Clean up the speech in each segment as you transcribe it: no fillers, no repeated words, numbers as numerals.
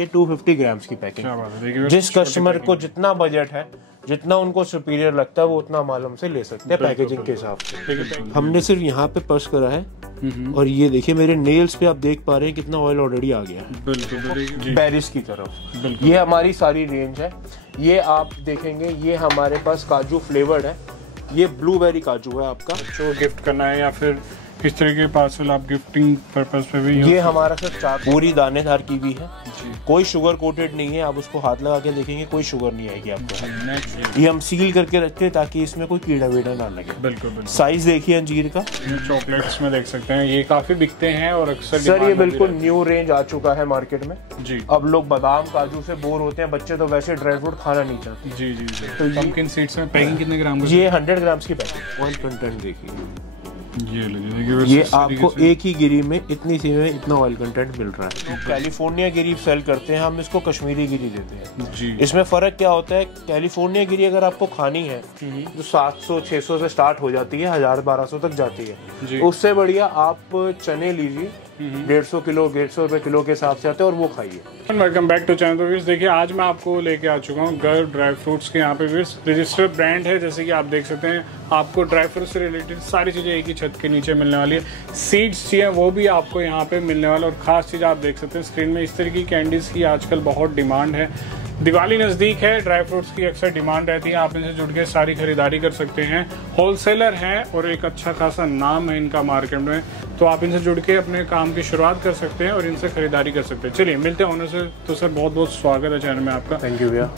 ये 250 ग्राम्स की पैकिंग। जिस कस्टमर को जितना बजट है, जितना उनको सुपीरियर लगता है, वो उतना माल हमसे ले सकते हैं पैकेजिंग के हिसाब से। हमने सिर्फ यहाँ पे पर्स करा है और ये देखिए मेरे नेल्स पे आप देख पा रहे हैं कितना ऑयल ऑलरेडी आ गया है बिल्कुल बैरिस की तरफ। ये हमारी सारी रेंज है। ये आप देखेंगे, ये हमारे पास काजू फ्लेवर्ड है। ये ब्लूबेरी काजू है आपका, जो गिफ्ट करना है या फिर इस तरह के पार्सल आप गिफ्टिंग पर्पस पे भी। ये हमारा सर पूरी दानेदार कीवी है, कोई शुगर कोटेड नहीं है। आप उसको हाथ लगा के देखेंगे कोई शुगर नहीं आएगी आपको। ये हम सील करके रखते हैं ताकि इसमें कोई कीड़ा वीड़ा ना लगे। बिल्कुल। साइज देखिए अंजीर का, चॉकलेट्स में देख सकते हैं ये काफी बिकते हैं और अक्सर सर ये बिल्कुल न्यू रेंज आ चुका है मार्केट में जी। अब लोग बादाम काजू से बोर होते हैं, बच्चे तो वैसे ड्राई फ्रूट खाना नहीं चाहते। जी जी जी। तो पंपकिन सीड्स में पैकिंग कितने ग्राम की? ये 100 ग्राम्स की पैकिंग। ऑयल कंटेंट देखिए, ये आपको एक ही गिरी में इतनी सी में इतना ऑयल कंटेंट मिल रहा है। तो कैलिफोर्निया गिरी सेल करते हैं, हम इसको कश्मीरी गिरी देते हैं जी। इसमें फर्क क्या होता है, कैलिफोर्निया गिरी अगर आपको खानी है जो 700-600 से स्टार्ट हो जाती है, 1000-1200 तक जाती है। उससे बढ़िया आप चने लीजिए, 150 किलो 150 रुपए किलो के हिसाब से आते हैं और वो खाइए। Welcome back to channel. तो व्यूअर्स देखिए, आज मैं आपको लेके आ चुका हूँ गर्व ड्राई फ्रूट्स के। यहाँ पे व्यूअर्स रजिस्टर्ड ब्रांड है, जैसे कि आप देख सकते हैं। आपको ड्राई फ्रूट से रिलेटेड सारी चीज़ें एक ही छत के नीचे मिलने वाली है। सीड्स चाहिए वो भी आपको यहाँ पे मिलने वाला। और खास चीज़ आप देख सकते हैं स्क्रीन में, इस तरह की कैंडीज़ की आजकल बहुत डिमांड है। दिवाली नज़दीक है, ड्राई फ्रूट्स की अक्सर डिमांड रहती है। आप इनसे जुड़ के सारी खरीदारी कर सकते हैं। होलसेलर हैं और एक अच्छा खासा नाम है इनका मार्केट में, तो आप इनसे जुड़ के अपने काम की शुरुआत कर सकते हैं और इनसे खरीदारी कर सकते हैं। चलिए मिलते हैं ओनर से। तो सर बहुत बहुत स्वागत है चैनल में आपका। थैंक यू भैया।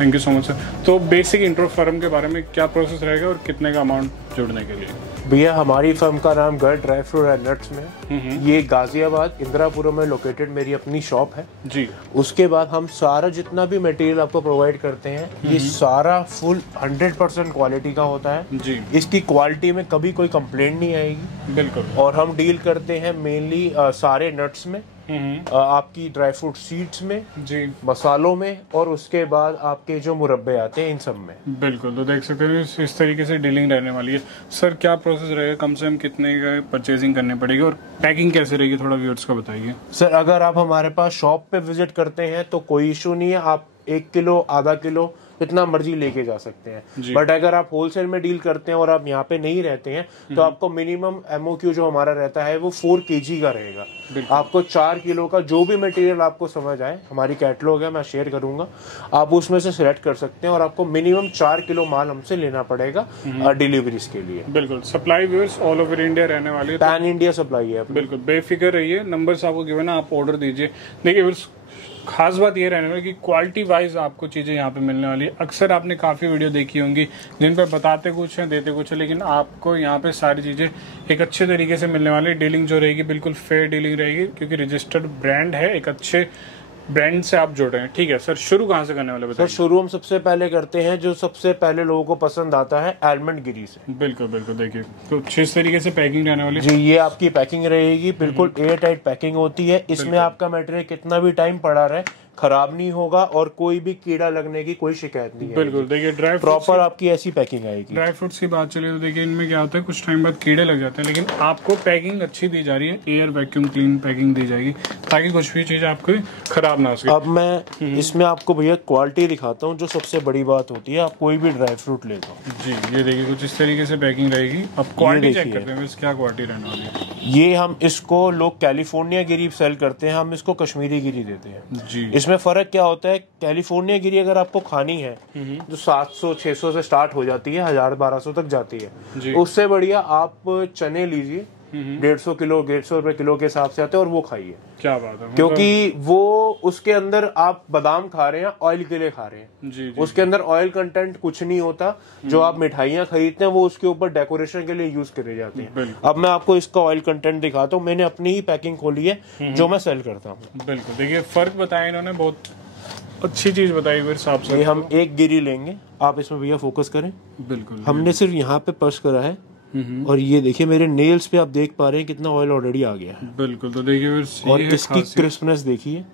Thank you so much sir. तो बेसिक इंट्रो फर्म के बारे में क्या प्रोसेस रहेगा और कितने का अमाउंट जुड़ने के लिए? भैया हमारी फर्म का नाम गर्व ड्राई फ्रूट एंड नट्स में। ये गाजियाबाद इंदिरापुरम में लोकेटेड मेरी अपनी शॉप है जी। उसके बाद हम सारा जितना भी मटेरियल आपको प्रोवाइड करते हैं, ये सारा फुल 100% क्वालिटी का होता है जी। इसकी क्वालिटी में कभी कोई कंप्लेंट नहीं आएगी। बिल्कुल। और हम डील करते हैं मेनली सारे नट्स में, आपकी ड्राई फ्रूट सीड्स में जी, मसालों में, और उसके बाद आपके जो मुरब्बे आते हैं इन सब में। बिल्कुल। तो देख सकते हैं इस तरीके से डीलिंग रहने वाली है। सर क्या प्रोसेस रहेगा, कम से कम कितने का परचेजिंग करनी पड़ेगी और पैकिंग कैसे रहेगी, थोड़ा व्यूअर्स को बताइए। सर अगर आप हमारे पास शॉप पे विजिट करते हैं तो कोई इशू नहीं है, आप 1 किलो आधा किलो इतना मर्जी लेके जा सकते हैं। बट अगर आप होलसेल में डील करते हैं और आप यहाँ पे नहीं रहते हैं तो आपको मिनिमम MOQ जो हमारा रहता है वो 4 kg का रहेगा। आपको 4 किलो का जो भी मटेरियल आपको समझ आए, हमारी कैटलॉग है मैं शेयर करूंगा, आप उसमें से सिलेक्ट कर सकते हैं और आपको मिनिमम 4 किलो माल हमसे लेना पड़ेगा डिलीवरीज के लिए। बिल्कुल। Supply viewers all over India रहने वाली है, पैन इंडिया सप्लाई है। बिल्कुल बेफिक्र रहिए, नंबर्स आपको गिवन है, आप ऑर्डर दीजिए। देखिए खास बात ये रहने वाली कि क्वालिटी वाइज आपको चीज़ें यहाँ पे मिलने वाली है। अक्सर आपने काफ़ी वीडियो देखी होंगी जिन पर बताते कुछ हैं देते कुछ है, लेकिन आपको यहाँ पे सारी चीज़ें एक अच्छे तरीके से मिलने वाली है। डीलिंग जो रहेगी बिल्कुल फेयर डीलिंग रहेगी, क्योंकि रजिस्टर्ड ब्रांड है, एक अच्छे ब्रांड से आप जुड़ रहे हैं। ठीक है सर, शुरू कहाँ से करने वाले बताइए? सर शुरू हम सबसे पहले करते हैं जो सबसे पहले लोगों को पसंद आता है, आलमंड गिरी से। बिल्कुल बिल्कुल। देखिए तो इस तरीके से पैकिंग रहने वाली जी। ये आपकी पैकिंग रहेगी, बिल्कुल एयर टाइट पैकिंग होती है। इसमें आपका मटेरियल कितना भी टाइम पड़ा रहे खराब नहीं होगा और कोई भी कीड़ा लगने की कोई शिकायत नहीं है। बिल्कुल। देखिए ड्राई प्रॉपर आपकी ऐसी पैकिंग आएगी। ड्राई फ्रूट्स की बात चले तो देखिए इनमें क्या होता है, कुछ टाइम बाद कीड़े लग जाते हैं, लेकिन आपको पैकिंग अच्छी दी जा रही है, एयर वैक्यूम क्लीन पैकिंग दी जाएगी ताकि कुछ भी चीज आपको खराब ना हो सके। अब मैं इसमें आपको भैया क्वालिटी दिखाता हूँ, जो सबसे बड़ी बात होती है। आप कोई भी ड्राई फ्रूट ले लो जी, ये देखिए कुछ इस तरीके से पैकिंग रहेगी। अब क्वालिटी चेक करते हैं क्या क्वालिटी रहने वाली है। ये हम इसको लोग कैलिफोर्निया गिरी सेल करते हैं, हम इसको कश्मीरी गिरी देते हैं जी। इसमें फर्क क्या होता है, कैलिफोर्निया गिरी अगर आपको खानी है जो 700-600 से स्टार्ट हो जाती है, 1000-1200 तक जाती है, उससे बढ़िया आप चने लीजिए, 150 किलो 150 रुपए किलो के हिसाब से आते हैं और वो खाइए। क्या बात है। क्योंकि वो उसके अंदर आप बादाम खा रहे हैं, ऑयल के लिए खा रहे हैं जी। उसके अंदर ऑयल कंटेंट कुछ नहीं होता। जो आप मिठाइयाँ खरीदते हैं वो उसके ऊपर डेकोरेशन के लिए यूज करे जाते हैं। अब मैं आपको इसका ऑयल कंटेंट दिखाता हूँ। मैंने अपनी ही पैकिंग खोली है जो मैं सेल करता हूँ। बिल्कुल। देखिए फर्क बताया इन्होंने, बहुत अच्छी चीज बताई मेरे हिसाब से। हम एक गिरी लेंगे, आप इसमें भैया फोकस करें। बिल्कुल। हमने सिर्फ यहाँ पे पर्स करा है और ये देखिए मेरे नेल्स पे आप देख पा रहे हैं कितना ऑयल ऑलरेडी आ गया है। बिल्कुल। तो देखिए और इसकी क्रिस्पनेस देखिए,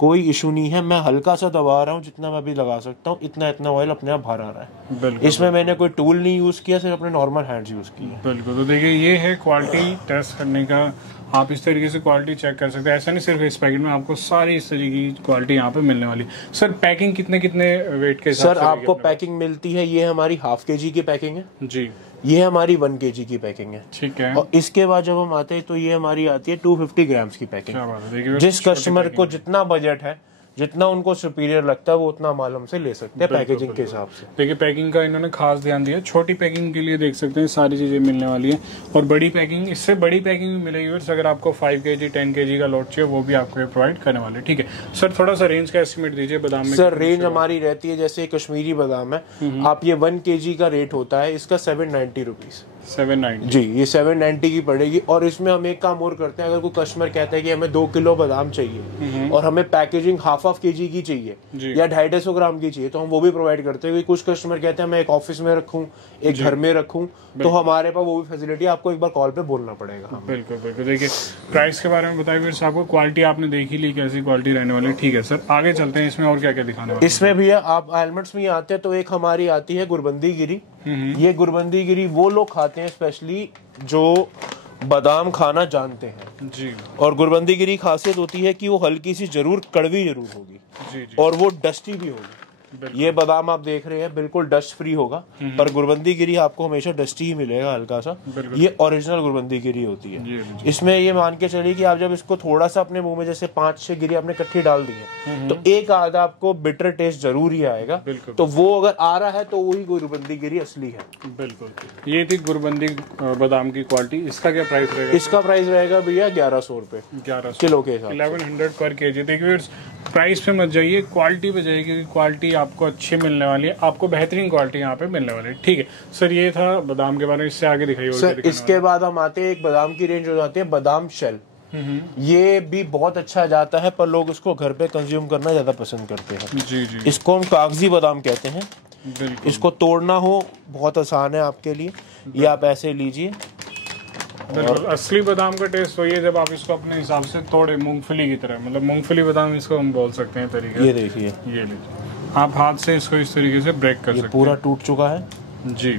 कोई इशू नहीं है। मैं हल्का सा दबा रहा हूँ, जितना मैं भी लगा सकता हूँ, इतना ऑयल अपने आप बाहर आ रहा है। बिल्कुल। इसमें मैंने कोई टूल नहीं यूज किया, सिर्फ अपने नॉर्मल हैंड्स यूज किए। बिल्कुल। तो देखिए ये है क्वालिटी टेस्ट करने का आप इस तरीके से क्वालिटी चेक कर सकते हैं। ऐसा नहीं सिर्फ इस पैकेट में, आपको सारी इस तरीके की क्वालिटी यहाँ पे मिलने वाली। सर पैकिंग कितने कितने वेट के हिसाब से? सर आपको पैकिंग मिलती है, ये हमारी हाफ kg की पैकिंग है जी, ये हमारी 1 kg की पैकिंग है। ठीक है। और इसके बाद जब हम आते हैं तो ये हमारी आती है 250 ग्राम्स की पैकिंग। जिस कस्टमर को जितना बजट है, जितना उनको सुपीरियर लगता है, वो उतना माल हमसे ले सकते हैं पैकेजिंग के हिसाब से। देखिए पैकिंग का इन्होंने खास ध्यान दिया। छोटी पैकिंग के लिए देख सकते हैं सारी चीजें मिलने वाली है, और बड़ी पैकिंग, इससे बड़ी पैकिंग भी मिलेगी। अगर आपको 5 kg 10 kg का लॉट चाहिए वो भी आपको प्रोवाइड करने वाले। ठीक है सर, थोड़ा सा रेंज का एस्टिमेट दीजिए बादाम में। सर रेंज हमारी रहती है, जैसे कश्मीरी बादाम है, आप ये 1 kg का रेट होता है इसका 790 रुपीज। 790 जी, ये 790 की पड़ेगी। और इसमें हम एक काम और करते हैं, अगर कोई कस्टमर कहता है कि हमें 2 किलो बादाम चाहिए और हमें पैकेजिंग हाफ kg की चाहिए या 250 ग्राम की चाहिए, तो हम वो भी प्रोवाइड करते हैं। कुछ कस्टमर कहते हैं मैं एक ऑफिस में रखूं, एक घर में रखूं, तो हमारे पास वो भी फैसिलिटी, आपको एक बार कॉल पे बोलना पड़ेगा। बिल्कुल बिल्कुल। देखिए प्राइस के बारे में बताइए फिर आपको, क्वालिटी आपने देखी ली कैसी क्वालिटी रहने वाली। ठीक है सर, आगे चलते हैं, इसमें और क्या क्या दिखाने वाले। इसमें भी है, आप हेलमेट्स में आते हैं तो एक हमारी आती है गुरबंदी गिरी। ये गुरबंदी गिरी वो लोग खाते हैं स्पेशली जो बादाम खाना जानते हैं जी। और गुरबंदी गिरी खासियत होती है कि वो हल्की सी जरूर कड़वी जरूर होगी जी, जी। और वो डस्टी भी होगी। ये बादाम आप देख रहे हैं बिल्कुल डस्ट फ्री होगा, पर गुरबंदी गिरी आपको हमेशा डस्टी ही मिलेगा हल्का सा। ये ओरिजिनल गुरबंदी गिरी होती है। इसमें ये मान के चलिए कि आप जब इसको थोड़ा सा अपने मुंह में, जैसे 5-6 गिरी आपने इकट्ठी डाल दी है, तो एक आधा आपको बिटर टेस्ट जरूर ही आएगा। तो वो अगर आ रहा है तो वही गुरबंदी गिरी असली है। बिल्कुल। ये थी गुरबंदी बादाम की क्वालिटी। इसका क्या प्राइस रहेगा? इसका प्राइस रहेगा भैया 1100 रुपए 1100 किलो के हिसाब। 1100 पर kg। देखिए प्राइस पे मत जाइए, क्वालिटी पे जाइए, क्योंकि क्वालिटी आपको अच्छी मिलने वाली है, आपको बेहतरीन क्वालिटी यहाँ पे मिलने वाली है। ठीक है सर, ये था बादाम के बारे में। इससे आगे दिखाइए सर। इसके बाद हम आते हैं, एक बादाम की रेंज हो जाती है बादाम शेल। ये भी बहुत अच्छा जाता है, पर लोग इसको घर पे कंज्यूम करना ज्यादा पसंद करते हैं। जी जी। इसको हम कागजी बादाम कहते हैं। बिल्कुल। इसको तोड़ना हो बहुत आसान है आपके लिए, ये आप ऐसे लीजिए। बिल्कुल असली बादाम का टेस्ट वही है जब आप इसको अपने हिसाब से तोड़े, मूंगफली की तरह, मतलब मूंगफली बादाम इसको हम बोल सकते हैं तरीके। ये देखिए, ये लीजिए, आप हाथ से इसको इस तरीके से ब्रेक कर सकते हैं। पूरा टूट चुका है जी।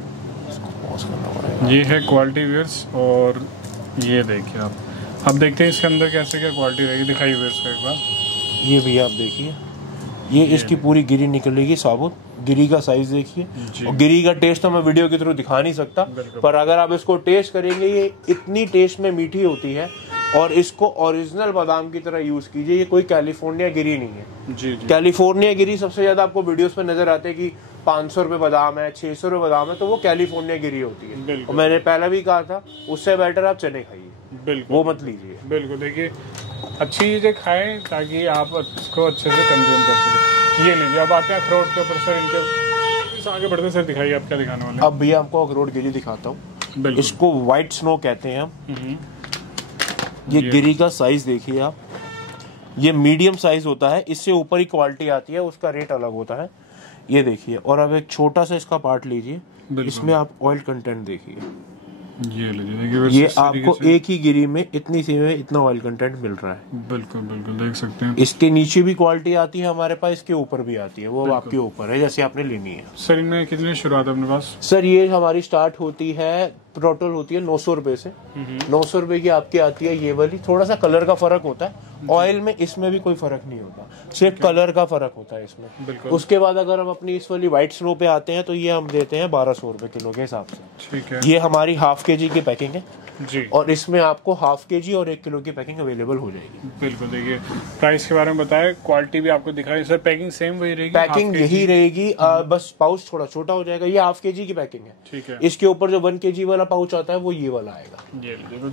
ये है क्वालिटी व्यूअर्स, और ये देखिए आप। अब देखते हैं इसके अंदर कैसे क्या क्वालिटी रहेगी, दिखाइए व्यूअर्स को एक बार। ये भी आप देखिए, ये इसकी पूरी गिरी निकलेगी साबुत। गिरी का साइज देखिए, और गिरी का टेस्ट तो मैं वीडियो के थ्रू दिखा नहीं सकता, पर अगर आप इसको टेस्ट करेंगे, ये इतनी टेस्ट में मीठी होती है। और इसको ओरिजिनल बादाम की तरह यूज कीजिए, ये कोई कैलिफोर्निया गिरी नहीं है। जी जी। कैलिफोर्निया गिरी सबसे ज्यादा आपको वीडियोस पे नजर आते हैं कि 500 रुपए बादाम है, 600 रुपए बादाम है, तो वो कैलिफोर्निया गिरी होती है। और मैंने पहले भी कहा था, उससे बेटर आप चने खाइए, बिल्कुल वो मत लीजिए। बिल्कुल। देखिए अच्छी चीजें खाएं ताकि आप इसको अच्छे से कंज्यूम कर सकें। ये लीजिए। अब आते हैं अखरोट के ऊपर। सर इनके आगे बढ़ते सर, दिखाइए आप क्या दिखाने वाले हैं। अब भैया आपको अखरोट गिरी दिखाता हूँ। इसको व्हाइट स्नो कहते हैं हम। ये गिरी का साइज देखिए आप, ये मीडियम साइज होता है, इससे ऊपर ही क्वालिटी आती है, उसका रेट अलग होता है। ये देखिए, और अब एक छोटा सा इसका पार्ट लीजिए, इसमें आप ऑयल कंटेंट देखिए। ये लीजिए, ये आपको एक ही गिरी में इतनी सी में इतना ऑयल कंटेंट मिल रहा है। बिल्कुल बिल्कुल, देख सकते हैं। इसके नीचे भी क्वालिटी आती है हमारे पास, इसके ऊपर भी आती है, वो आपके ऊपर है जैसे आपने लेनी है। सर इनमें कितनी शुरुआत है अपने पास? सर ये हमारी स्टार्ट होती है, टोटल होती है 900 रुपए से। 900 रुपए की आपकी आती है ये वाली। थोड़ा सा कलर का फर्क होता है, ऑयल में इसमें भी कोई फर्क नहीं होता, सिर्फ कलर का फर्क होता है इसमें। उसके बाद अगर हम अपनी इस वाली व्हाइट स्नो पे आते हैं, तो ये हम देते हैं 1200 रुपए किलो के हिसाब से। ठीक है। ये हमारी हाफ kg की पैकिंग है जी, और इसमें आपको हाफ kg और 1 किलो की पैकिंग अवेलेबल हो जाएगी। बिल्कुल। देखिए प्राइस के बारे में बताया, क्वालिटी भी आपको दिखाई। सर पैकिंग सेम वही रहेगी? पैकिंग यही रहेगी, बस पाउच थोड़ा छोटा हो जाएगा। ये हाफ kg की पैकिंग है। ठीक है। इसके ऊपर जो 1 kg वाला पाउच आता है वो ये वाला आएगा,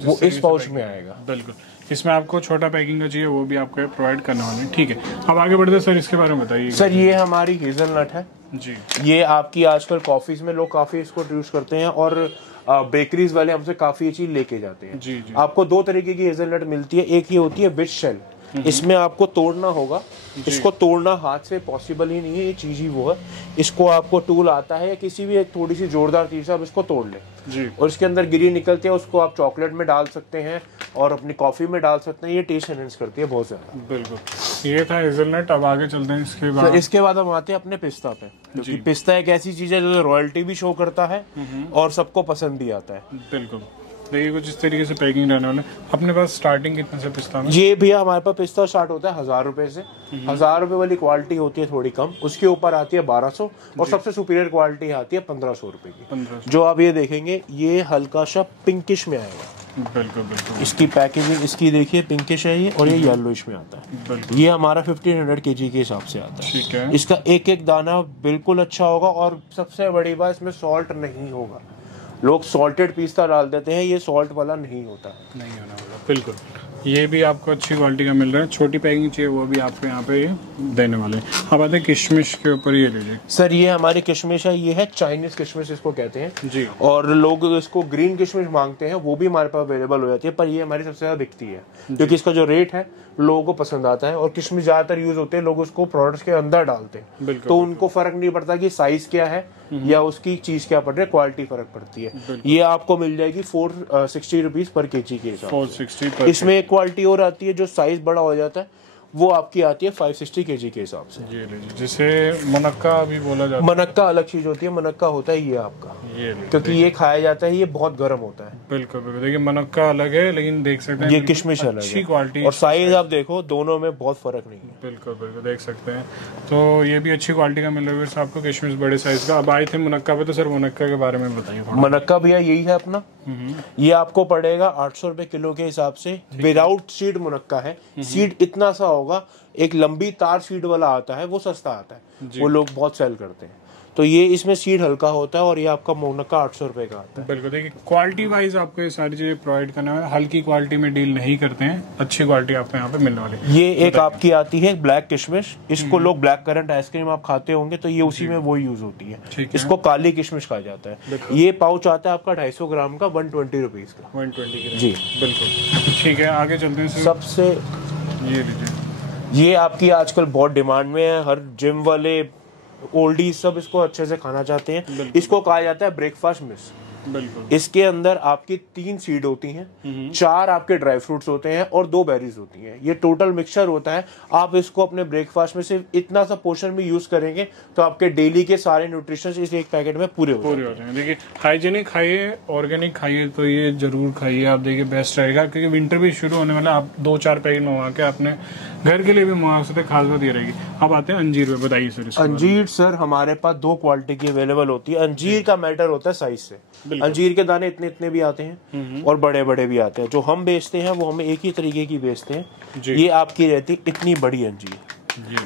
वो इस पाउच में आएगा। बिल्कुल। इसमें आपको छोटा पैकिंग का चाहिए, वो भी आपको प्रोवाइड करने वाले हैं। ठीक है, अब आगे बढ़ते सर, इसके बारे में बताइए। सर ये हमारी हेजलनट है जी। ये आपकी आजकल कॉफीज में लोग काफी इसको यूज करते हैं, और बेकरीज वाले हमसे काफी ये चीज लेके जाते हैं। जी जी। आपको 2 तरीके की हेजलनट मिलती है। एक ये होती है विथ शेल, इसमें आपको तोड़ना होगा। इसको तोड़ना हाथ से पॉसिबल ही नहीं है, ये चीज ही वो है। इसको आपको टूल आता है, या किसी भी एक थोड़ी सी जोरदार चीज से आप इसको तोड़ ले जी, और इसके अंदर गिरी निकलती है। उसको आप चॉकलेट में डाल सकते हैं और अपनी कॉफी में डाल सकते हैं। ये टेस्ट एनहेंस करती है बहुत ज्यादा। बिल्कुल। ये था हेजलनट। अब आगे चलते हैं इसके बाद। इसके बाद हम आते हैं अपने पिस्ता पे, क्योंकि पिस्ता एक ऐसी चीज है जो रॉयल्टी भी शो करता है और सबको पसंद भी आता है। बिल्कुल। देखिए कुछ इस तरीके से पैकिंग रहने वाला है। अपने पास स्टार्टिंग कितने से पिस्ता में? ये भैया हमारे पास पिस्ता स्टार्ट होता है 1000 रुपए से। 1000 रुपए वाली क्वालिटी होती है थोड़ी कम, उसके ऊपर आती है 1200 और सबसे सुपीरियर क्वालिटी आती है 1500 रुपए की। 1500। जो आप ये देखेंगे ये हल्का सा पिंकिश में आएगा। बिल्कुल बिल्कुल। इसकी पैकेजिंग इसकी देखिए पिंकिश है ये, और ये येलोइश में आता है। बिल्कुल। ये हमारा 1500 kg के हिसाब से आता है। ठीक है। इसका एक एक दाना बिल्कुल अच्छा होगा, और सबसे बड़ी बात इसमें सॉल्ट नहीं होगा। लोग सॉल्टेड पिस्ता डाल देते हैं, ये सॉल्ट वाला नहीं होता। नहीं होना वाला, बिल्कुल। ये भी आपको अच्छी क्वालिटी का मिल रहा है। छोटी पैकिंग चाहिए वो भी आपको यहाँ पे देने वाले हैं। अब आते हैं किशमिश के ऊपर, ये लीजिए सर। ये हमारी किशमिश है, ये है चाइनीज किशमिश इसको कहते हैं जी। और लोग इसको ग्रीन किशमिश मांगते हैं, वो भी हमारे पास अवेलेबल हो जाती है, पर ये हमारी सबसे ज्यादा बिकती है क्योंकि इसका जो रेट है लोगों को पसंद आता है। और किशमिश ज्यादातर यूज होते हैं, लोग उसको प्रोडक्ट्स के अंदर डालते हैं, तो उनको फर्क नहीं पड़ता कि साइज क्या है या उसकी चीज क्या पड़ रही है, क्वालिटी फर्क पड़ती है। ये आपको मिल जाएगी 460 रुपीज पर kg के हिसाब से। 460। इसमें एक क्वालिटी और आती है जो साइज बड़ा हो जाता है, वो आपकी आती है 560 kg के हिसाब से। ये लीजिए, जिसे मनक्का भी बोला जाता है। मनक्का अलग चीज होती है, मनक्का होता है ये आपका, ये क्योंकि ये खाया जाता है, ये बहुत गर्म होता है। बिल्कुल बिल्कुल। देखिए मनक्का अलग है, लेकिन देख सकते हैं ये किशमिश अलग अच्छी है, क्वालिटी और साइज आप देखो दोनों में बहुत फर्क नहीं है। बिल्कुल बिल्कुल देख सकते हैं। तो ये भी अच्छी क्वालिटी का मिल रहा है आपको किशमिश बड़े साइज का। अब आए थे मुनक्का पे, तो सर मुनक्का के बारे में बताइए। मनक्का भैया यही है अपना, ये आपको पड़ेगा 800 रुपए किलो के हिसाब से। विदाउट सीड मुनक्का है, सीड इतना सा होगा, एक लंबी तार सीड वाला आता है, वो सस्ता आता है, वो लोग बहुत सेल करते हैं। तो ये इसमें सीड हल्का होता है, और ये आपका मुनक्का 800 रुपए का आता है। बिल्कुल। देखिए क्वालिटी वाइज आपको ये सारी चीजें प्रोवाइड करना है। हल्की क्वालिटी में डील नहीं करते हैं, अच्छी क्वालिटी आपको यहाँ पे मिलने वाली है। ये एक आपकी आती है ब्लैक किशमिश, इसको लोग ब्लैक करंट आइसक्रीम आप खाते होंगे, तो ये उसी में वो यूज होती है। इसको काली किशमिश कहा जाता है। ये पाउच आता है आपका 250 ग्राम का 120 रुपीज का। 120 जी बिल्कुल। ठीक है, आगे चलते हैं। सबसे ये लीजिए, ये आपकी आजकल बहुत डिमांड में है, हर जिम वाले ओल्डी सब इसको अच्छे से खाना चाहते हैं। इसको कहा जाता है ब्रेकफास्ट मिस। बिल्कुल। इसके अंदर आपकी 3 सीड होती हैं, 4 आपके ड्राई फ्रूट्स होते हैं और 2 बेरीज होती हैं। ये टोटल मिक्सचर होता है। आप इसको अपने ब्रेकफास्ट में सिर्फ इतना सा पोर्शन में यूज करेंगे तो आपके डेली के सारे न्यूट्रिशन इस एक पैकेट में पूरे हो जाएंगे। देखिए हाइजेनिक खाइए, ऑर्गेनिक खाइए, तो ये जरूर खाइए आप। देखिए बेस्ट रहेगा, क्योंकि विंटर भी शुरू होने वाला। आप 2-4 पैकेट मंगवा के अपने घर के लिए भी मंगा सकते, खास बात ये रहेगी। अब आते हैं अंजीर पे, बताइए सर। अंजीर सर हमारे पास 2 क्वालिटी की अवेलेबल होती है। अंजीर का मैटर होता है साइज से। अंजीर के दाने इतने इतने भी आते हैं और बड़े बड़े भी आते हैं। जो हम बेचते हैं वो हमें एक ही तरीके की बेचते हैं। ये आपकी रहती है इतनी बड़ी अंजीर,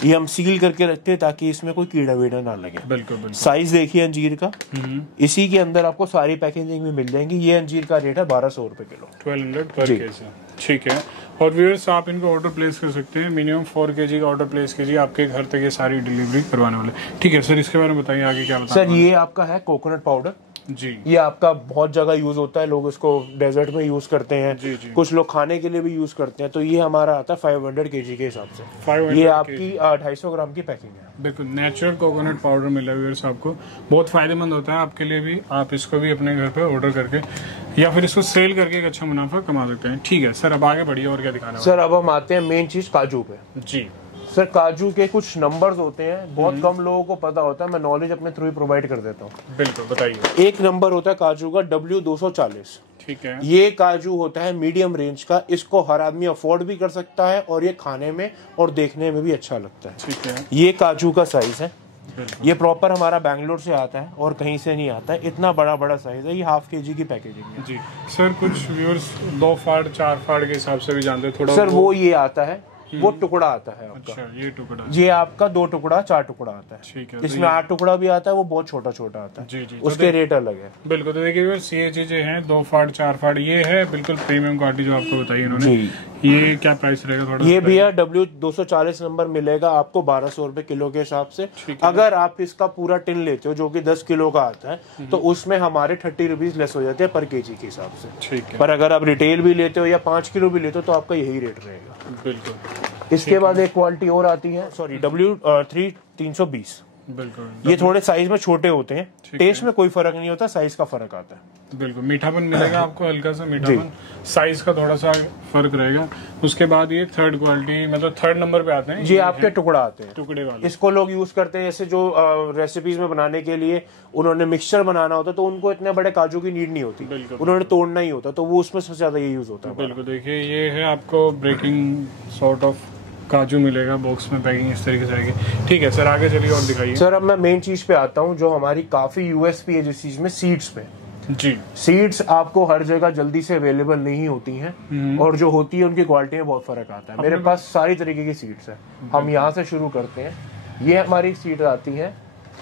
ये हम सील करके रखते हैं ताकि इसमें कोई कीड़ा वीड़ा ना लगे। बिल्कुल। साइज देखिए अंजीर का, इसी के अंदर आपको सारी पैकेजिंग भी मिल जाएंगी। ये अंजीर का रेट है 1200 रुपए किलो, 1200 पर केजी। ठीक है। और व्यूअर्स आप इनको ऑर्डर प्लेस कर सकते हैं। मिनिमम 4 kg का ऑर्डर प्लेस कीजिए, आपके घर तक ये सारी डिलीवरी करवाने वाले। ठीक है सर, इसके बारे में बताइए आगे क्या बताना। सर ये आपका है कोकोनट पाउडर जी। ये आपका बहुत जगह यूज होता है, लोग इसको डेजर्ट में यूज करते हैं। जी। कुछ लोग खाने के लिए भी यूज करते हैं। तो ये हमारा आता है 500 kg के हिसाब से। ये आपकी 250 ग्राम की पैकिंग है। बिल्कुल नेचुरल कोकोनट पाउडर मिला है आपको, बहुत फायदेमंद होता है आपके लिए भी। आप इसको भी अपने घर पे ऑर्डर करके या फिर इसको सेल करके एक अच्छा मुनाफा कमा सकते हैं। ठीक है सर, अब आगे बढ़िए, और क्या दिखाना है? सर अब हम आते हैं मेन चीज काजू पे। जी सर काजू के कुछ नंबर्स होते हैं, बहुत कम लोगों को पता होता है। मैं नॉलेज अपने थ्रू ही प्रोवाइड कर देता हूँ। बिल्कुल बताइए। एक नंबर होता है काजू का W240। ठीक है। ये काजू होता है मीडियम रेंज का, इसको हर आदमी अफोर्ड भी कर सकता है और ये खाने में और देखने में भी अच्छा लगता है। ठीक है। ये काजू का साइज है। ये प्रॉपर हमारा बैंगलोर से आता है और कहीं से नहीं आता है। इतना बड़ा बड़ा साइज है। ये 1/2 kg की पैकेजिंग है। जी सर, कुछ व्यूअर्स 2 फाड़ 4 फाड़ के हिसाब से भी जानते हैं थोड़ा। सर वो ये आता है, वो टुकड़ा आता है आपका। अच्छा, ये टुकड़ा, ये आपका 2 टुकड़ा 4 टुकड़ा आता है। ठीक है। इसमें 8 टुकड़ा भी आता है, वो बहुत छोटा छोटा आता है। जी। उसके रेट अलग है। बिल्कुल। तो देखिए ये चीजें हैं 2 फाड़ 4 फाड़, ये है बिल्कुल प्रीमियम क्वालिटी जो आपको बताई इन्होंने। ये क्या प्राइस रहेगा थोड़ा? ये भैया W240 नंबर मिलेगा आपको 1200 रुपए किलो के हिसाब से। अगर आप इसका पूरा टिन लेते हो जो कि 10 किलो का आता है, तो उसमें हमारे 30 रुपीज लेस हो जाते हैं पर kg के हिसाब से। ठीक है। पर अगर आप रिटेल भी लेते हो या 5 किलो भी लेते हो तो आपका यही रेट रहेगा। बिल्कुल। इसके बाद एक क्वालिटी और आती है, सॉरी W320। बिल्कुल। ये थोड़े साइज में छोटे होते हैं, टेस्ट में कोई फर्क नहीं होता, साइज का फर्क आता है। बिल्कुल, मीठापन मिलेगा आपको, हल्का सा मीठापन, साइज का थोड़ा सा फर्क रहेगा। उसके बाद ये थर्ड क्वालिटी, मतलब थर्ड नंबर पे आते हैं जी, आपके टुकड़ा आते हैं, टुकड़े वाले। इसको लोग यूज करते हैं जैसे जो रेसिपीज में बनाने के लिए उन्होंने मिक्सचर बनाना होता है, तो उनको इतने बड़े काजू की नीड नहीं होती, उन्होंने तोड़ना ही होता, तो वो उसमें सबसे ज्यादा ये यूज होता है। बिल्कुल, देखिए ये है आपको ब्रेकिंग सॉर्ट ऑफ काजू मिलेगा, बॉक्स में पैकिंग इस तरीके से आएगी। ठीक है सर, आगे चलिए और दिखाइए। सर अब मैं मेन चीज पे आता हूँ जो हमारी काफी यूएसपी है जिस चीज में, सीड्स पे। जी, सीड्स आपको हर जगह जल्दी से अवेलेबल नहीं होती हैं, और जो होती है उनकी क्वालिटी में बहुत फर्क आता है। मेरे पास सारी तरीके की सीड्स है, हम यहाँ से शुरू करते हैं। ये हमारी सीड आती है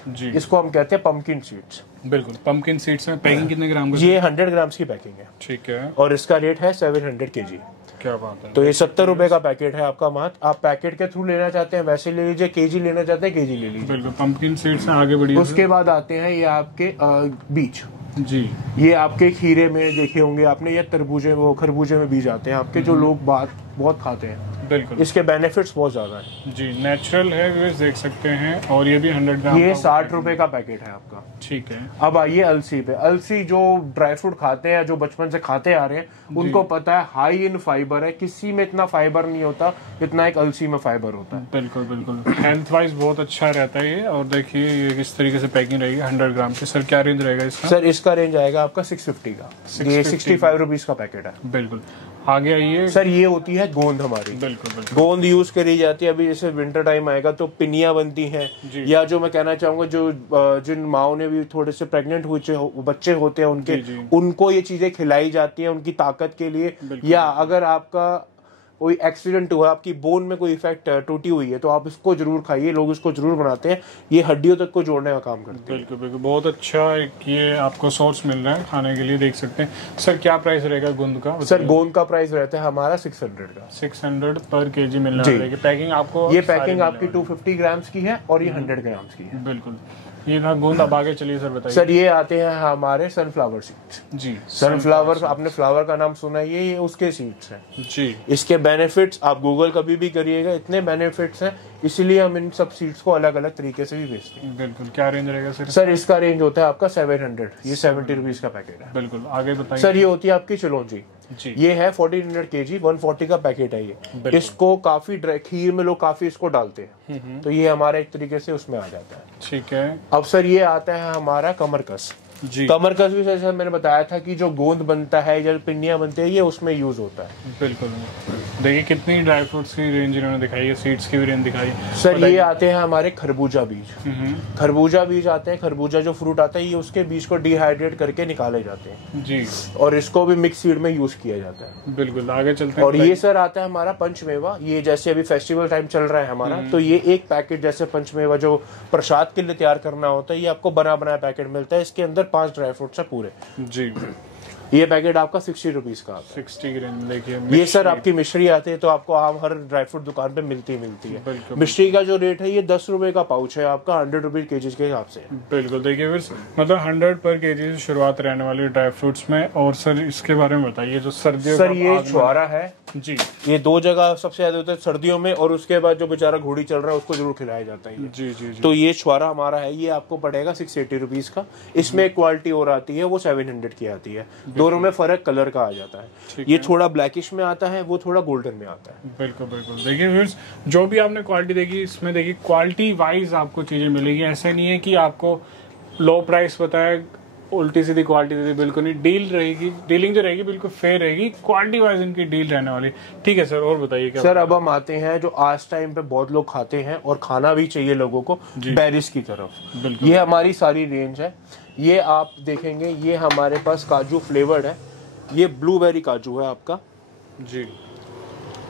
जी, इसको हम कहते हैं पंपकिन सीड्स। बिल्कुल, पंपकिन सीड्स में पैकिंग कितने ग्राम का? ये 100 ग्राम्स की पैकिंग है। ठीक है, और इसका रेट है 700 kg। क्या बात है। तो ये 70 रुपए का पैकेट है आपका मात्र। आप पैकेट के थ्रू लेना चाहते हैं वैसे ले लीजिए, केजी लेना चाहते हैं केजी ले लीजिए। बिल्कुल, पंपकिन सीड्स से आगे बढ़िए। उसके बाद आते हैं ये आपके बीज। जी, ये आपके खीरे में देखे होंगे आपने, या तरबूजे में, खरबूजे में बीज आते हैं आपके, जो लोग बहुत खाते हैं। बिल्कुल, इसके बेनिफिट्स बहुत ज्यादा है जी, नेचुरल है, व्यूअर्स देख सकते हैं। और ये भी 100 ग्राम, ये 60 रुपए का पैकेट है आपका। ठीक है। अब आइए अलसी पे। अलसी जो ड्राई फ्रूट खाते हैं, जो बचपन से खाते आ रहे हैं, उनको पता है हाई इन फाइबर है। किसी में इतना फाइबर नहीं होता जितना एक अलसी में फाइबर होता है। बिल्कुल बिल्कुल, हेल्थ वाइज बहुत अच्छा रहता है ये। और देखिए ये किस तरीके से पैकिंग रहेगी 100 ग्राम की। सर क्या रेंज रहेगा इसका? सर इसका रेंज आएगा आपका 650 का। ये 65 रुपीज का पैकेट है। बिल्कुल, आगे आइए। सर ये होती है गोंद हमारी। बिल्कुल बिल्कुल, गोंद यूज करी जाती है। अभी जैसे विंटर टाइम आएगा तो पिनिया बनती हैं, या जो मैं कहना चाहूंगा जो जिन माओ ने भी थोड़े से प्रेग्नेंट हुए बच्चे होते हैं उनके, उनको ये चीजें खिलाई जाती हैं उनकी ताकत के लिए। या अगर आपका कोई एक्सीडेंट हुआ, आपकी बोन में कोई इफेक्ट टूटी हुई है, तो आप इसको जरूर खाइए। लोग इसको जरूर बनाते हैं, ये हड्डियों तक को जोड़ने का काम करते हैं। बिल्कुल बिल्कुल, बहुत अच्छा एक ये आपको सोर्स मिल रहा है खाने के लिए, देख सकते हैं। सर क्या प्राइस रहेगा गोंद का? सर गोंद का प्राइस रहता है हमारा 600 का। 600 पर केजी मिलने वाला है। पैकिंग आपको, ये पैकिंग आपकी 250 ग्राम्स की है और ये 100 ग्राम्स की है। बिल्कुल, ये था गोंद। अब आगे चलिए सर बताइए। सर ये आते हैं हमारे सनफ्लावर सीड्स। जी, सनफ्लावर, आपने फ्लावर का नाम सुना है, ये उसके सीड्स हैं। जी, इसके बेनिफिट्स आप गूगल कभी भी करिएगा, इतने बेनिफिट्स हैं, इसीलिए हम इन सब सीड्स को अलग अलग तरीके से भी बेचते हैं। बिल्कुल, क्या रेंज रहेगा सर? सर इसका रेंज होता है आपका 700। ये 70 रुपीज का पैकेट है। बिल्कुल, आगे बताइए। सर ये होती है आपकी चिलौंजी। जी, ये है 1400 kg, 140 का पैकेट है ये। इसको काफी खीर में लोग काफी इसको डालते हैं, तो ये हमारा एक तरीके से उसमें आ जाता है। ठीक है। अब सर ये आता है हमारा कमरकस। जी, कमरकस भी सर मैंने बताया था कि जो गोंद बनता है या पिन्नियां बनती है, ये उसमें यूज होता है। बिल्कुल, देखिए कितनी ड्राई फ्रूट्स की रेंज इन्होंने दिखाई है, सीड्स की भी रेंज दिखाई है। सर ये आते हैं हमारे खरबूजा बीज। खरबूजा बीज आते हैं। खरबूजा जो फ्रूट आता है, ये उसके बीज को डिहाइड्रेट करके निकाले जाते हैं जी, और इसको भी मिक्स सीड में यूज किया जाता है। बिल्कुल, आगे चलते हैं। और ये सर आता है हमारा पंचमेवा। ये जैसे अभी फेस्टिवल टाइम चल रहा है हमारा, तो ये एक पैकेट जैसे पंचमेवा जो प्रसाद के लिए तैयार करना होता है, ये आपको बना बनाया पैकेट मिलता है। इसके अंदर 5 ड्राई फ्रूट्स है पूरे। जी, ये पैकेट आपका 60 रुपीज का आता है। 60 की रेंज। देखिए ये सर आपकी मिश्री आती है, तो आपको आम हर ड्राई फ्रूट दुकान पे मिलती है। मिश्री का जो रेट है ये 10 रुपए का पाउच है आपका, 100 रुपीज केजी के हिसाब से। बिल्कुल, देखिए फिर मतलब 100 पर केजी से शुरुआत रहने वाली ड्राई फ्रूट्स में। और सर इसके बारे में बताइए जो सर्दियों। सर ये छुआरा है जी, ये 2 जगह सबसे ज्यादा होता है सर्दियों में, और उसके बाद जो बेचारा घोड़ी चल रहा है उसको जरूर खिलाया जाता है। जी जी जी। तो ये छुआरा हमारा है, ये आपको पड़ेगा 680 रुपीज का। इसमें एक क्वालिटी और आती है, वो 700 की आती है। दोनों में फर्क कलर का आ जाता है। ये थोड़ा ब्लैकिश में आता है, वो थोड़ा गोल्डन में आता है। बिल्कुल बिल्कुल, देखिए व्यूअर्स जो भी आपने क्वालिटी देखी, इसमें देखिए क्वालिटी वाइज आपको चीजें मिलेगी। ऐसा नहीं है कि आपको लो प्राइस बताया उल्टी सीधी क्वालिटी दे दी, बिल्कुल नहीं। डील रहेगी, डीलिंग जो रहेगी बिल्कुल फेयर रहेगी, क्वालिटी वाइज इनकी डील रहने वाली। ठीक है सर, और बताइए क्या? सर अब हम आते हैं जो आज टाइम पे बहुत लोग खाते हैं और खाना भी चाहिए लोगों को, बेरीज की तरफ। ये हमारी सारी रेंज है। ये आप देखेंगे, ये हमारे पास काजू फ्लेवर्ड है। ये ब्लूबेरी काजू है आपका। जी,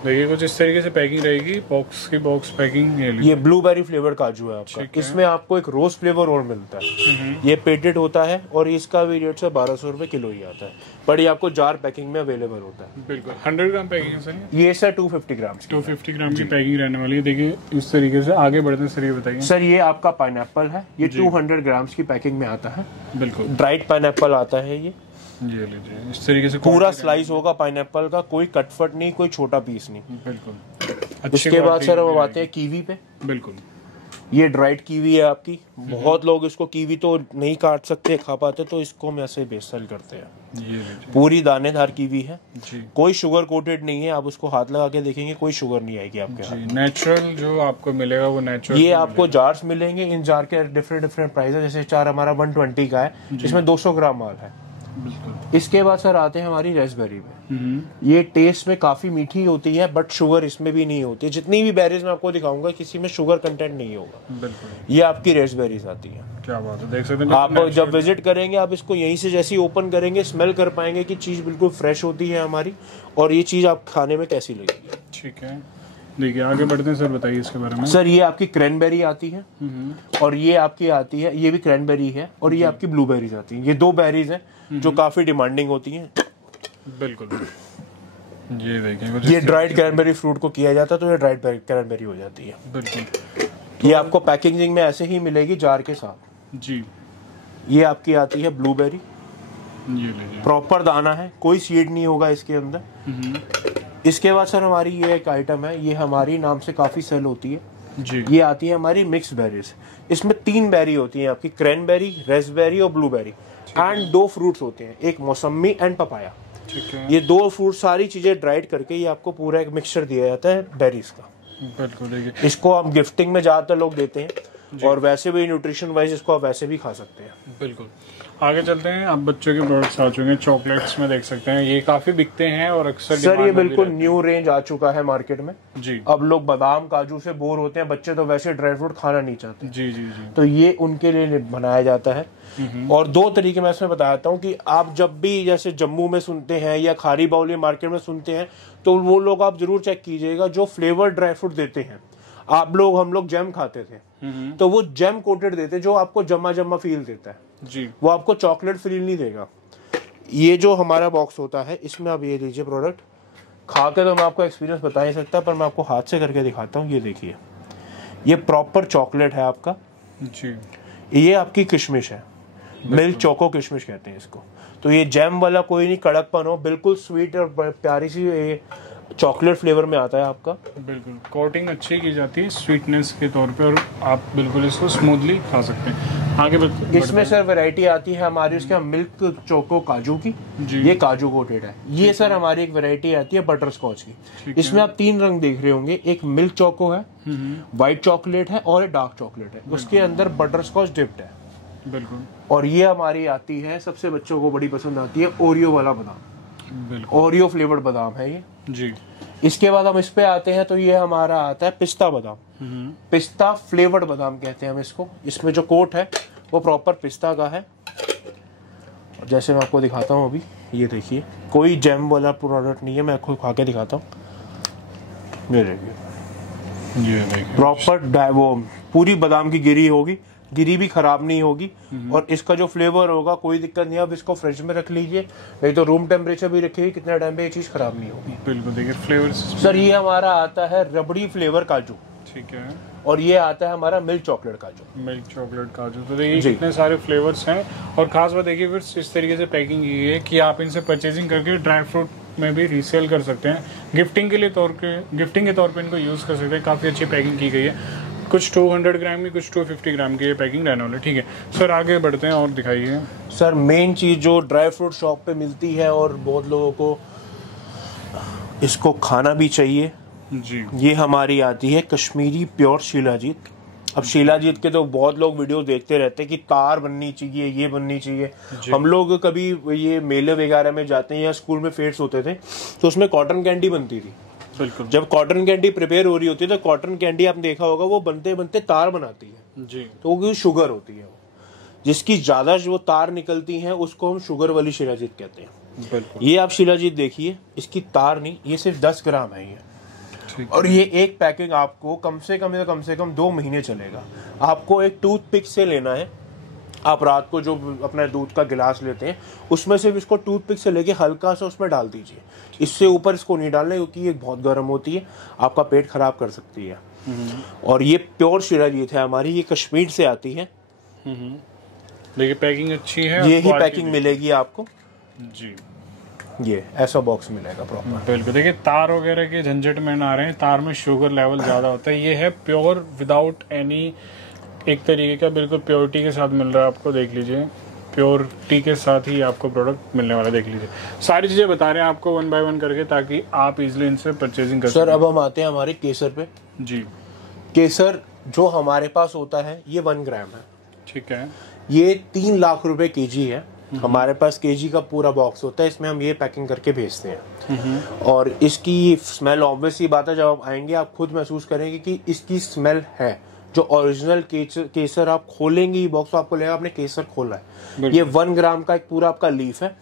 देखिए कुछ इस तरीके से पैकिंग रहेगी, बॉक्स की बॉक्स पैकिंग। ये ब्लूबेरी फ्लेवर काजू है आपका। इसमें आपको एक रोज फ्लेवर और मिलता है। ये पेटेड होता है और इसका भी रेट से 1200 रुपए किलो ही आता है, पर ये आपको जार पैकिंग में अवेलेबल होता है। बिल्कुल, 100 ग्राम पैकिंग है सर ये सर 250 ग्राम 250 ग्राम की पैकिंग रहने वाली है। देखिए इस तरीके से आगे बढ़ते हैं सर, ये बताइए। सर ये आपका पाइनएप्पल है, ये 200 ग्राम्स की पैकिंग में आता है। बिल्कुल, ड्राइड पाइनएप्पल आता है ये लीजिए इस तरीके से पूरा स्लाइस होगा पाइनएप्पल का, कोई कटफट नहीं, कोई छोटा पीस नहीं। बिल्कुल। उसके बाद सर हम आते हैं कीवी पे। बिल्कुल, ये ड्राइड कीवी है आपकी। बहुत लोग इसको कीवी तो नहीं काट सकते, खा पाते, तो इसको हम ऐसे बेच सेल करते हैं। ये पूरी दानेदार कीवी है जी। कोई शुगर कोटेड नहीं है। आप उसको हाथ लगा के देखेंगे कोई शुगर नहीं आएगी आपके हाथ। नेचुरल जो आपको मिलेगा वो नेचुरल। ये आपको जार्स मिलेंगे। इन जार के डिफरेंट प्राइस है। जैसे जार हमारा 120 का है, इसमें 200 ग्राम माल है। इसके बाद सर आते हैं हमारी रेस्पबेरी में। ये टेस्ट में काफी मीठी होती है, बट शुगर इसमें भी नहीं होती। जितनी भी बेरीज मैं आपको दिखाऊंगा किसी में शुगर कंटेंट नहीं होगा। ये आपकी रेस्पबेरीज आती है। क्या बात है, देख सकते हैं आप जब विजिट करेंगे आप इसको यहीं से जैसे ही ओपन करेंगे स्मेल कर पाएंगे कि चीज बिल्कुल फ्रेश होती है हमारी, और ये चीज आप खाने में कैसी लगेगी। ठीक है, देखिए आगे बढ़ते हैं सर, बताइए इसके बारे में। सर ये आपकी क्रैनबेरी आती है, और ये आपकी आती है, ये भी क्रैनबेरी है, और ये आपकी ब्लूबेरीज आती है। ये 2 बेरीज हैं जो काफी डिमांडिंग होती हैं। बिल्कुल, ये देखिए, ये ड्राइड क्रैनबेरी फ्रूट को किया जाता है तो ये ड्राइड क्रैनबेरी हो जाती है। बिल्कुल, ये आपको पैकेजिंग में ऐसे ही मिलेगी जार के साथ जी। ये आपकी आती है ब्लूबेरी, ये लीजिए, प्रॉपर दाना है, कोई सीड नहीं होगा इसके अंदर। इसके बाद सर हमारी ये एक आइटम है, ये हमारी नाम से काफी सेल होती है जी। ये आती है हमारी मिक्स बेरीज। इसमें 3 बेरी होती है आपकी, क्रैनबेरी, रेस्पबेरी और ब्लूबेरी, एंड 2 फ्रूट्स होते हैं, एक मौसमी एंड पपाया। ठीक है, ये 2 फ्रूट सारी चीजें ड्राइड करके ये आपको पूरा एक मिक्सचर दिया जाता है बेरीज का। बिल्कुल, देखिए इसको हम गिफ्टिंग में ज्यादातर लोग देते हैं, और वैसे भी न्यूट्रिशन वाइज इसको आप वैसे भी खा सकते हैं। बिल्कुल, आगे चलते हैं। आप बच्चों के प्रोडक्ट्स आ चुके हैं, चॉकलेट्स में देख सकते हैं, ये काफी बिकते हैं और अक्सर सर ये बिल्कुल न्यू रेंज आ चुका है मार्केट में जी। अब लोग बादाम काजू से बोर होते हैं, बच्चे तो वैसे ड्राई फ्रूट खाना नहीं चाहते जी जी जी, तो ये उनके लिए बनाया जाता है। और 2 तरीके मैं इसमें बताता हूँ कि आप जब भी जैसे जम्मू में सुनते हैं या खारी बाउली मार्केट में सुनते हैं, तो वो लोग आप जरूर चेक कीजिएगा जो फ्लेवर ड्राई फ्रूट देते हैं। हम लोग जैम खाते थे, तो वो जैम कोटेड देते जो आपको जमा जमा फील देता है जी, वो आपको चॉकलेट फील नहीं देगा। ये जो हमारा बॉक्स होता है इसमें आप ये लीजिए प्रोडक्ट, खा के तो मैं आपको एक्सपीरियंस बता नहीं सकता, पर मैं आपको हाथ से करके दिखाता हूँ। ये देखिए, ये प्रॉपर चॉकलेट है आपका जी। ये आपकी किशमिश है, मिल्क चोको किशमिश कहते हैं इसको। तो ये जैम वाला कोई नहीं, कड़कपन हो, बिल्कुल स्वीट और प्यारी सी चॉकलेट फ्लेवर में आता है आपका। बिल्कुल, कोटिंग अच्छी की जाती है स्वीटनेस के तौर पे, और आप बिल्कुल इसको स्मूथली खा सकते हैं। आगे इसमें सर वैरायटी आती है हमारी उसके मिल्क चोको काजू की, ये काजू कोटेड है। ये सर हमारी एक वैरायटी आती है बटर स्कॉच की। इसमें आप 3 रंग देख रहे होंगे, एक मिल्क चोको है, व्हाइट चॉकलेट है और एक डार्क चॉकलेट है, उसके अंदर बटर स्कॉच डिप्ड है। बिल्कुल, और ये हमारी आती है सबसे बच्चों को बड़ी पसंद आती है ओरियो वाला बादाम, ओरियो फ्लेवर्ड बादाम है ये जी। इसके बाद हम इस पे आते हैं तो ये हमारा आता है पिस्ता बादाम, पिस्ता फ्लेवर्ड बादाम कहते हैं हम इसको। इसमें जो कोट है वो प्रॉपर पिस्ता का है, और जैसे मैं आपको दिखाता हूँ अभी, ये देखिए कोई जैम वाला प्रोडक्ट नहीं है, मैं खुद खा के दिखाता हूँ। ये देखिए प्रॉपर वो पूरी बादाम की गिरी होगी, गिरी भी खराब नहीं होगी, और इसका जो फ्लेवर होगा कोई दिक्कत नहीं है। अब इसको फ्रिज में रख लीजिए, नहीं तो रूम टेम्परेचर भी रखिए, कितना टाइम पे ये चीज खराब नहीं होगी। बिल्कुल, देखिए फ्लेवर सर ये हमारा आता है रबड़ी फ्लेवर काजू, ठीक है, और ये आता है हमारा मिल्क चॉकलेट काजू, मिल्क चॉकलेट काजू। तो देखिए कितने सारे फ्लेवर्स हैं, और खास बात देखिए फिर इस तरीके से पैकिंग की है कि आप इनसे परचेजिंग करके ड्राई फ्रूट में भी रीसेल कर सकते हैं, गिफ्टिंग के तौर पे इनको यूज कर सकते हैं। काफी अच्छी पैकिंग की गई है, कुछ 200 ग्राम की, कुछ 250 ग्राम की ये पैकिंग रहने वाली। ठीक है सर, आगे बढ़ते हैं और दिखाइए। सर मेन चीज जो ड्राई फ्रूट शॉप पे मिलती है और बहुत लोगों को इसको खाना भी चाहिए जी, ये हमारी आती है कश्मीरी प्योर शिलाजीत। अब शिलाजीत के तो बहुत लोग वीडियो देखते रहते हैं कि तार बननी चाहिए, ये बननी चाहिए। हम लोग कभी ये मेले वगैरह में जाते हैं या स्कूल में फेयर्स होते थे तो उसमें कॉटन कैंडी बनती थी। बिल्कुल, जब कॉटन कैंडी प्रिपेयर हो रही होती है तो कॉटन कैंडी आपने देखा होगा वो बनते बनते तार बनाती है जी, तो वो शुगर होती है, जिसकी ज्यादा जो तार निकलती है उसको हम शुगर वाली शिलाजीत कहते हैं। बिल्कुल, ये आप शिलाजीत देखिए, इसकी तार नहीं, ये सिर्फ 10 ग्राम है ये, और ये एक पैकिंग आपको कम से कम 2 महीने चलेगा। आपको एक टूथपिक से लेना है, आप रात को जो अपना दूध का गिलास लेते हैं उसमें सिर्फ इसको टूथपिक से लेके हल्का सा उसमें डाल दीजिए, इससे ऊपर इसको नहीं डालना क्योंकि ये बहुत गर्म होती है, आपका पेट खराब कर सकती है। और ये प्योर शिलाजीत है हमारी, ये कश्मीर से आती है। देखिए पैकिंग अच्छी है, ये ही पैकिंग मिलेगी आपको जी। ये ऐसा बॉक्स मिलेगा प्रॉपर। बिल्कुल, देखिए तार वगैरह के झंझट में ना रहे, तार में शुगर लेवल ज़्यादा होता है। ये है प्योर विदाउट एनी एक तरीके का, बिल्कुल प्योरिटी के साथ मिल रहा है आपको। देख लीजिए, प्योरिटी के साथ ही आपको प्रोडक्ट मिलने वाला। देख लीजिए, सारी चीज़ें बता रहे हैं आपको 1 बाय 1 करके, ताकि आप इजिली इनसे परचेजिंग कर सकें। सर अब हम आते हैं हमारे केसर पे। जी, केसर जो हमारे पास होता है ये 1 ग्राम है। ठीक है। ये 3 लाख रुपए केजी है। हमारे पास केजी का पूरा बॉक्स होता है, इसमें हम ये पैकिंग करके भेजते हैं। और इसकी स्मेल ऑब्वियस ही बात है, जब आप आएंगे आप खुद महसूस करेंगे कि इसकी स्मेल है। जो ओरिजिनल केसर आप खोलेंगे बॉक्स तो आपको लगेगा आपने केसर खोला है। ये 1 ग्राम का एक पूरा आपका लीफ है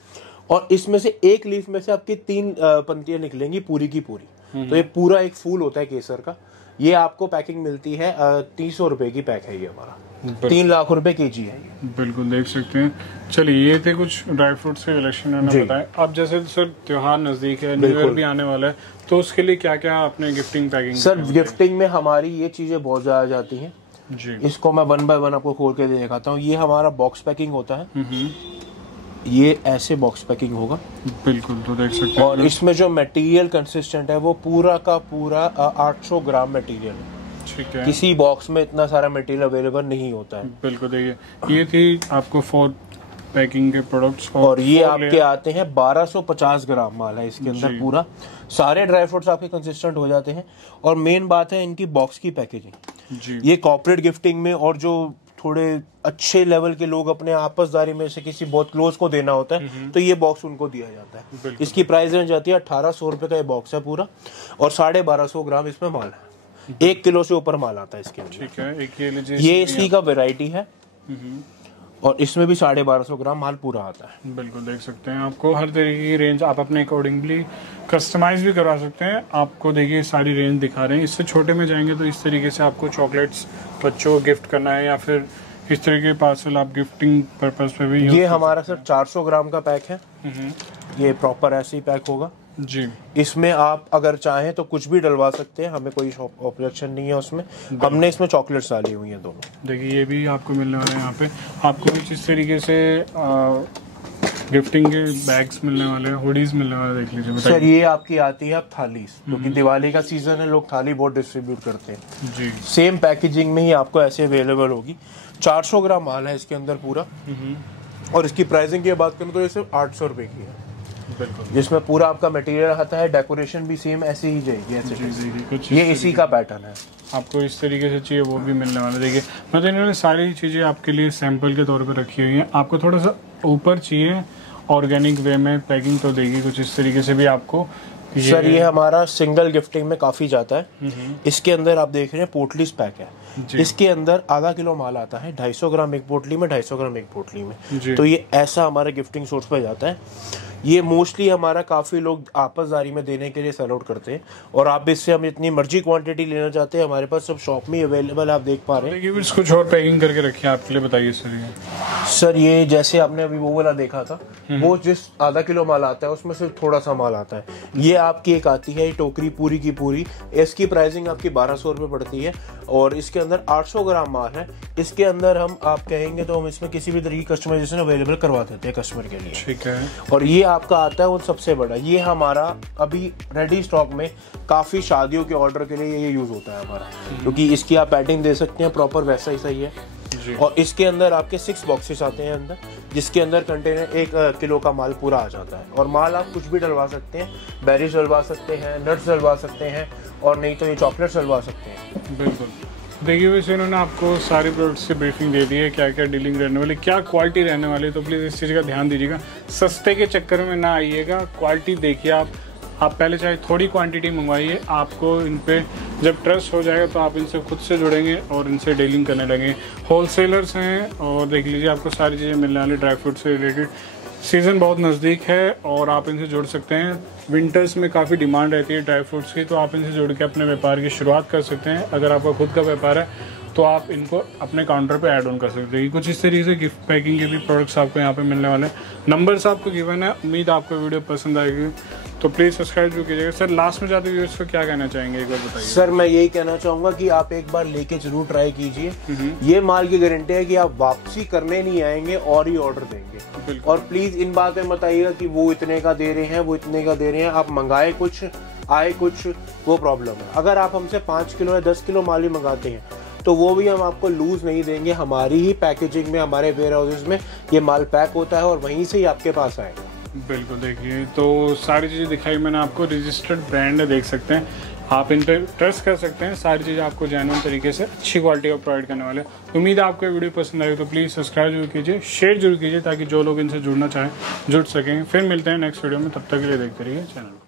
और इसमें से एक लीफ में से आपकी 3 पंक्तियां निकलेंगी पूरी की पूरी। तो ये पूरा एक फूल होता है केसर का। ये आपको पैकिंग मिलती है 300 रुपए की पैक है ये हमारा। 3 लाख रुपए केजी है ये। बिल्कुल देख सकते हैं। चलिए, ये थे कुछ ड्राई फ्रूट्स के कलेक्शन मैंने बताया। अब जैसे सर त्योहार नजदीक है, न्यू ईयर भी आने वाला है, तो उसके लिए क्या क्या आपने गिफ्टिंग पैकिंग? सर गिफ्टिंग में हमारी ये चीजें बहुत ज्यादा जाती हैं जी। इसको मैं 1 बाय 1 आपको खोल के दिखाता हूँ। ये हमारा बॉक्स पैकिंग होता है। ये ऐसे बॉक्स पैकिंग होगा। बिल्कुल, तो देख सकते हैं। और इसमें जो मटेरियल कंसिस्टेंट है वो पूरा का पूरा 800 ग्राम मटेरियल है। ठीक है। किसी बॉक्स में इतना सारा मटेरियल अवेलेबल नहीं होता है। बिल्कुल, देखिए ये थी आपको 4 पैकिंग के प्रोडक्ट्स। और ये आपके आते हैं 1250 ग्राम माल है इसके अंदर पूरा। सारे ड्राई फ्रूट्स आपके कंसिस्टेंट हो जाते हैं। और मेन बात है इनकी बॉक्स की पैकेजिंग जी। ये कॉर्पोरेट गिफ्टिंग में और जो थोड़े अच्छे लेवल के लोग अपने आपसदारी में से किसी बहुत क्लोज को देना होता है तो ये बॉक्स उनको दिया जाता है। इसकी प्राइस रेंज जाती है 1800 रुपए का ये बॉक्स है पूरा। और 1250 ग्राम इसमें माल है। 1 किलो से ऊपर माल आता है इसके अंदर। ठीक है, एक ये लीजिए। ये इसी का वेराइटी है और इसमें भी 1250 ग्राम माल पूरा आता है। बिल्कुल देख सकते हैं, आपको हर तरीके की रेंज आप अपने अकॉर्डिंगली कस्टमाइज भी करवा सकते हैं। आपको देखिए सारी रेंज दिखा रहे हैं। इससे छोटे में जाएंगे तो इस तरीके से आपको चॉकलेट्स बच्चों को गिफ्ट करना है, या फिर इस तरीके के पार्सल आप गिफ्टिंग पर्पस पे भी। ये हमारा सर 400 ग्राम का पैक है। ये प्रॉपर ऐसे ही पैक होगा जी। इसमें आप अगर चाहें तो कुछ भी डलवा सकते हैं, हमें कोई ऑब्जेक्शन नहीं है उसमें। हमने इसमें चॉकलेट्स डाली हुई हैं दोनों। देखिए ये भी आपको मिलने वाला है यहाँ पे। आपको कुछ इस तरीके से गिफ्टिंग के बैग्स मिलने वाले हैं, हुडीज मिलने वाले। देख लीजिए सर ये आपकी आती है अब थाली, क्योंकि दिवाली का सीजन है, लोग थाली बहुत डिस्ट्रीब्यूट करते हैं जी। सेम पैकेजिंग में ही आपको ऐसे अवेलेबल होगी। 400 ग्राम माल है इसके अंदर पूरा। और इसकी प्राइसिंग की बात करें तो ये सिर्फ 800 रुपए की है। बिल्कुल, जिसमें पूरा आपका मटेरियल आता है। डेकोरेशन भी सेम ऐसे ही जाएगी ऐसे जी, कुछ ये इसी का पैटर्न है। आपको इस तरीके से चाहिए वो भी मिलने वाला है। देखिए मतलब इन्होंने सारी चीज़ें आपके लिए सैंपल के तौर पर रखी हुई हैं। आपको थोड़ा सा ऊपर चाहिए ऑर्गेनिक वे में पैकिंग, तो देखिए कुछ इस तरीके से भी आपको सर ये हमारा सिंगल गिफ्टिंग में काफी जाता है। इसके अंदर आप देख रहे हैं पोटलीस पैक है। इसके अंदर आधा किलो माल आता है। 250 ग्राम एक पोटली में, 250 ग्राम एक पोटली में। तो ये ऐसा हमारे गिफ्टिंग सोर्स पे जाता है। ये मोस्टली हमारा काफी लोग आपसदारी में देने के लिए सेल आउट करते हैं। और आप इससे हम जितनी मर्जी क्वांटिटी लेना चाहते हैं हमारे पास सब शॉप में अवेलेबल आप देख पा रहे हैं। कुछ और पैकिंग करके रखी है आपके लिए, बताइए सर। ये सर ये जैसे आपने अभी वो वाला देखा था, वो जिस आधा किलो माल आता है उसमें से थोड़ा सा माल आता है। ये आपकी एक आती है टोकरी पूरी की पूरी। इसकी प्राइसिंग आपकी 1200 रुपए पड़ती है और इसके अंदर 800 ग्राम माल है। इसके अंदर हम आप कहेंगे तो हम इसमें किसी भी तरीके की कस्टमाइजेशन अवेलेबल करवा देते हैं कस्टमर के लिए। ठीक है। और ये आपका आता है वो सबसे बड़ा। ये हमारा अभी रेडी स्टॉक में काफी शादियों के ऑर्डर के लिए ये यूज होता है हमारा, क्योंकि इसकी आप पैकिंग दे सकते हैं प्रॉपर वैसा ही सही है जी। और इसके अंदर आपके 6 बॉक्सेस आते हैं अंदर, जिसके अंदर कंटेनर 1 किलो का माल पूरा आ जाता है। और माल आप कुछ भी डलवा सकते हैं, बेरीज डलवा सकते हैं, नट्स डलवा सकते हैं, और नहीं तो ये चॉकलेट्स डलवा सकते हैं। बिल्कुल। देखिए वैसे इन्होंने आपको सारे प्रोडक्ट्स की ब्रीफिंग दे दी है, क्या क्या डीलिंग रहने वाली, क्या क्वालिटी रहने वाली है। तो प्लीज़ इस चीज़ का ध्यान दीजिएगा, सस्ते के चक्कर में ना आइएगा। क्वालिटी देखिए आप पहले चाहे थोड़ी क्वांटिटी मंगवाइए, आपको इन पे जब ट्रस्ट हो जाएगा तो आप इनसे खुद से जुड़ेंगे और इनसे डीलिंग करने लगेंगे। होलसेलर्स हैं और देख लीजिए आपको सारी चीज़ें मिलने वाली ड्राई फ्रूट से रिलेटेड। सीज़न बहुत नज़दीक है और आप इनसे जुड़ सकते हैं। विंटर्स में काफ़ी डिमांड रहती है ड्राई फ्रूट्स की, तो आप इनसे जुड़ के अपने व्यापार की शुरुआत कर सकते हैं। अगर आपका खुद का व्यापार है तो आप इनको अपने काउंटर पे ऐड ऑन कर सकते हैं। कुछ इस तरीके से गिफ्ट पैकिंग के भी प्रोडक्ट्स आपको यहाँ पे मिलने वाले हैं। नंबर्स आपको गिवन है। उम्मीद आपको वीडियो पसंद आएगी। तो प्लीज सब्सक्राइब जरूर कीजिएगा। सर लास्ट में जाते व्यूअर्स को क्या कहना चाहेंगे, एक बार बताइए। सर मैं यही कहना चाहूंगा कि आप एक बार लेके जरूर ट्राई कीजिए। ये माल की गारंटी है कि आप वापसी करने नहीं आएंगे और ही ऑर्डर देंगे। और प्लीज इन बात में बताइएगा कि वो इतने का दे रहे हैं, वो इतने का दे रहे हैं। आप मंगाए कुछ आए कुछ, वो प्रॉब्लम है। अगर आप हमसे 5 किलो या 10 किलो माल ही मंगाते हैं तो वो भी हम आपको लूज नहीं देंगे। हमारी ही पैकेजिंग में, हमारे वेयर हाउसेज में ये माल पैक होता है और वहीं से ही आपके पास आएगा। बिल्कुल, देखिए तो सारी चीज़ें दिखाई मैंने आपको, रजिस्टर्ड ब्रांड है, देख सकते हैं आप इन पर ट्रस्ट कर सकते हैं। सारी चीज़ें आपको जेन्युइन तरीके से अच्छी क्वालिटी का प्रोवाइड करने वाले। उम्मीद है आपको ये वीडियो पसंद आएगी, तो प्लीज़ सब्सक्राइब जरूर कीजिए, शेयर जरूर कीजिए ताकि जो लोग इनसे जुड़ना चाहें जुड़ सकें। फिर मिलते हैं नेक्स्ट वीडियो में, तब तक के लिए देखते रहिए चैनल को।